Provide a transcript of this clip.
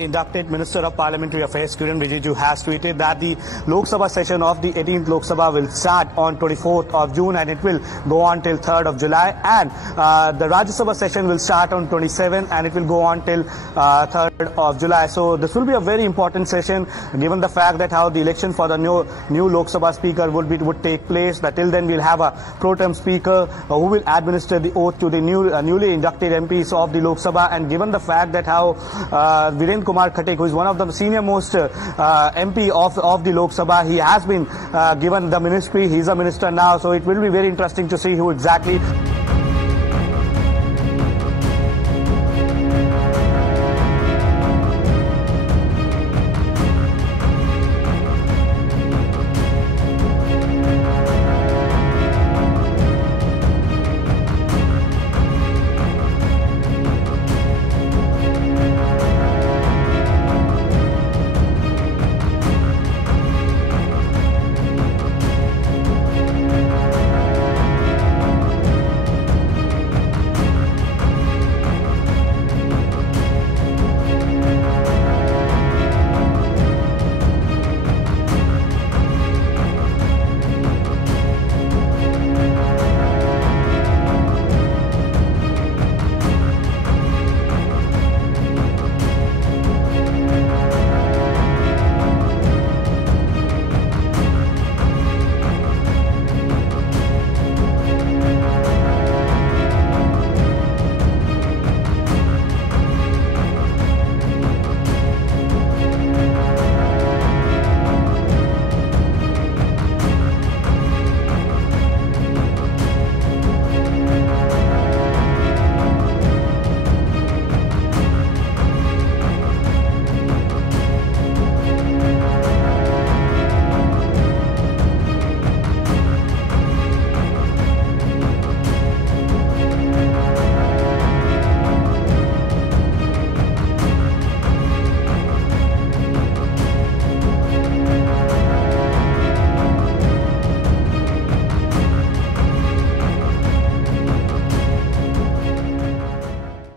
newly inducted Minister of Parliamentary Affairs Kiren Rijiju has tweeted that the Lok Sabha session of the 18th Lok Sabha will start on 24th of June and it will go on till 3rd of July, and the Rajya Sabha session will start on 27th and it will go on till 3rd of July. So this will be a very important session given the fact that how the election for the new Lok Sabha speaker would take place. That till then we'll have a pro tem speaker who will administer the oath to the newly inducted MPs of the Lok Sabha, and given the fact that how Virendra Kumar Khattak, who is one of the senior most MP of the Lok Sabha, he has been given the ministry. He's a minister now, so it will be very interesting to see who exactly